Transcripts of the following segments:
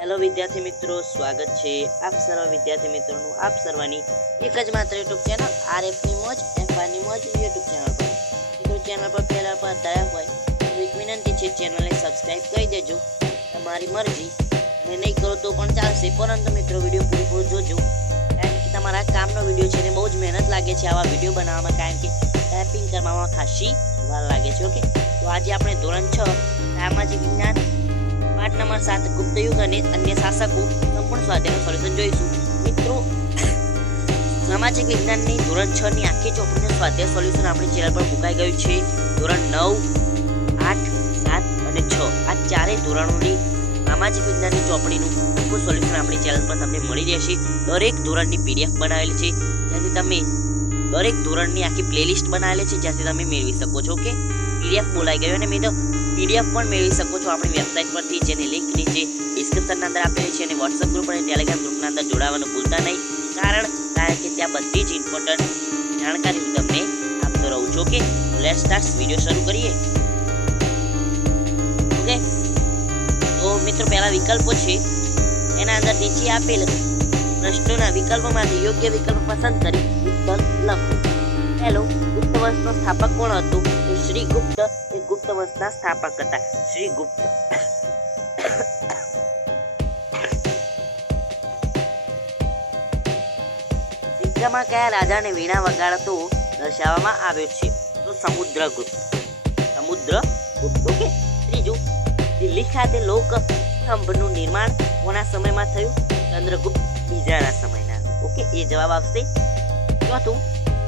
Hello વિદ્યાર્થી મિત્રો, સ્વાગત છે આપ સર્વ વિદ્યાર્થી મિત્રોનું આપ સર્વની એક જ માત્ર યુટ્યુબ ચેનલ આરએફની મોજ એફઆરની મોજ યુટ્યુબ ચેનલ પર. મિત્રો ચેનલ પર પહેલા પર થયા હોય તો એક વિનંતી છે, ચેનલને સબસ્ક્રાઇબ કરી દેજો. તમારી મરજી, અને નહીં કરો તો પણ ચાલશે, પરંતુ મિત્રો વિડીયો પૂરેપૂરો જોજો, કારણ કે તમારા કામનો વિડીયો છે ને બહુ જ મહેનત લાગે છે આવા વિડીયો બનાવવામાં, કારણ કે ટાઈપિંગ કરવામાં ખાસી વાર લાગે છે. ઓકે, તો આજે આપણે ધોરણ 6 સામાજિક વિજ્ઞાન પાઠ નંબર 7 ગુપ્ત યુગ અને અન્ય શાસકો સંપૂર્ણ સ્વાધ્યાયનું સોલ્યુશન જોઈશું. મિત્રો સામાજિક વિજ્ઞાનની ધોરણ 6 ની આખી ચોપડીનું સ્વાધ્યાય સોલ્યુશન આપણી ચેનલ પર મુકાઈ ગયું છે. ધોરણ 9, 8, 7 અને 6 આ ચારેય ધોરણોની સામાજિક વિજ્ઞાનની ચોપડીનું આખું સોલ્યુશન આપણી ચેનલ પર તમને મળી રહેશે. દરેક ધોરણની પીડીએફ બનાવેલી છે, જ્યાંથી તમે દરેક ધોરણની આખી પ્લેલિસ્ટ બનાવેલી છે, જ્યાંથી તમે મેળવી શકો છો. ઓકે, પીડીએફ બોલાઈ ગયો અને મેં તો પીડીએફ પણ મેળવી શકો છો આપણી વેબસાઇટ પરથી, જેની લિંક નીચે ડિસ્ક્રિપ્શનના અંદર આપેલી છે. અને વોટ્સઅપ ગ્રુપ અને ટેલિગ્રામ ગ્રુપના અંદર જોડાવાનું ભૂલતા નહીં, કારણ કે ત્યાં બધી જ ઇમ્પોર્ટન્ટ જાણકારી હું તમને આપતો રહું છું. ઓકે, લેટ્સ સ્ટાર્ટ, વિડીયો શરૂ કરીએ. ઓકે, તો મિત્રો પહેલા વિકલ્પો છે, એના અંદર નીચે આપેલ પ્રશ્નોના વિકલ્પોમાંથી યોગ્ય વિકલ્પ પસંદ કરી ઉત્તર લખો. પહેલો, ગુપ્ત વંશનો સ્થાપક કોણ હતું? તો શ્રી ગુપ્ત એ ગુપ્ત વંશના સ્થાપક હતા. શ્રી ગુપ્ત. સિક્કામાં કયા રાજાને વીણા વગાડતો દર્શાવવામાં આવ્યો છે? તો સમુદ્રગુપ્ત. સમુદ્રગુપ્ત. ઓકે, ત્રીજું, દિલ્હી ખાતે લોક સ્તંભનું નિર્માણ કોના સમયમાં થયું? ચંદ્રગુપ્ત બીજાના સમયના. ઓકે, એ જવાબ આવશે. ચોથું,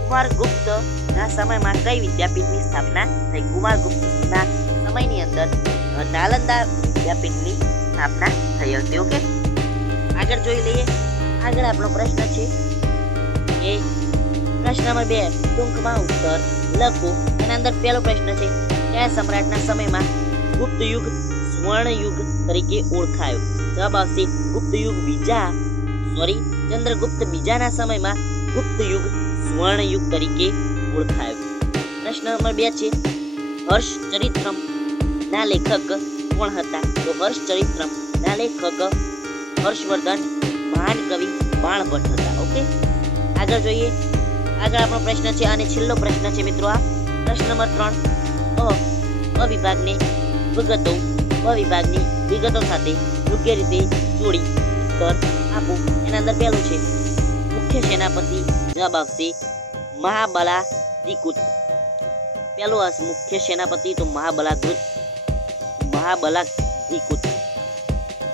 કુમારગુપ્તના સમયમાં કઈ વિદ્યાપીઠની સ્થાપના થઈ? કુમારગુપ્તના સમયની અંદર નાલંદા વિદ્યાપીઠની સ્થાપના થઈ હતી. ઓકે, આગળ જોઈ લઈએ. આગળ આપણો પ્રશ્ન છે એ પ્રશ્ન નંબર 2 ટૂંકમાં ઉત્તર લખો. એના અંદર પહેલો પ્રશ્ન છે, કયા સમ્રાટના સમયમાં ગુપ્ત યુગ સ્વર્ણ યુગ તરીકે ઓળખાયો? જવાબ આવશે ગુપ્ત યુગ ચંદ્રગુપ્ત બીજાના સમયમાં ગુપ્ત યુગ સ્વર્ણ યુગ તરીકે ઓળખાયો. પ્રશ્ન નંબર 2 છે, હર્ષચરિત્રમ ના લેખક કોણ હતા? તો હર્ષચરિત્રમ ના લેખક હર્ષવર્ધન મહાન કવિ બાણભટ્ટ હતા. ઓકે, આગળ જોઈએ. આગળ આપણો પ્રશ્ન છે અને છેલ્લો પ્રશ્ન છે મિત્રો આ પ્રશ્ન નંબર 3 વિભાગની વિગતો સાથે યોગ્ય રીતે જોડી ઉત્તર આપો. એના અંદર પહેલું છે મુખ્ય સેનાપતિ. જવાબ આવશે મહાબલાધિકૃત. પહેલો મુખ્ય સેનાપતિ તો મહાબલાધિકૃત.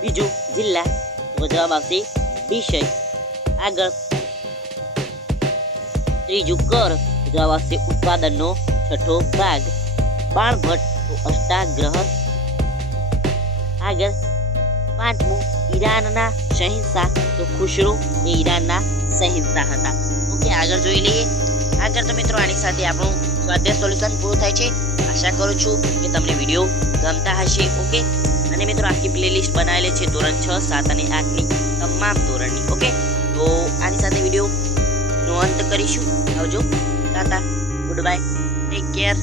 બીજું જિલ્લા, તો જવાબ આવશે વિષય. આગળ ત્રીજું કર, જવાબ આવશે ઉત્પાદનનો છઠ્ઠો ભાગ. બાણભટ્ટ તો અષ્ટાગ્રહ. આગળ પાંચમું ઈરાનના શહેનશાહ, તો ખુશરો એ ઈરાનના શહેનશાહ હતા. ઓકે, આગળ જોઈ લઈએ. આગળ તો મિત્રો આની સાથે આપણું સ્વાધ્યાય સોલ્યુશન પૂરું થાય છે. આશા કરું છું કે તમને વિડીયો ગમતા હશે. ઓકે, અને મિત્રો આખી પ્લેલિસ્ટ બનાવેલી છે ધોરણ 6, 7 અને 8ની તમામ ધોરણની. ઓકે, તો આની સાથે વિડીયોનો અંત કરીશું. આવજો, Tata, good bye, take care.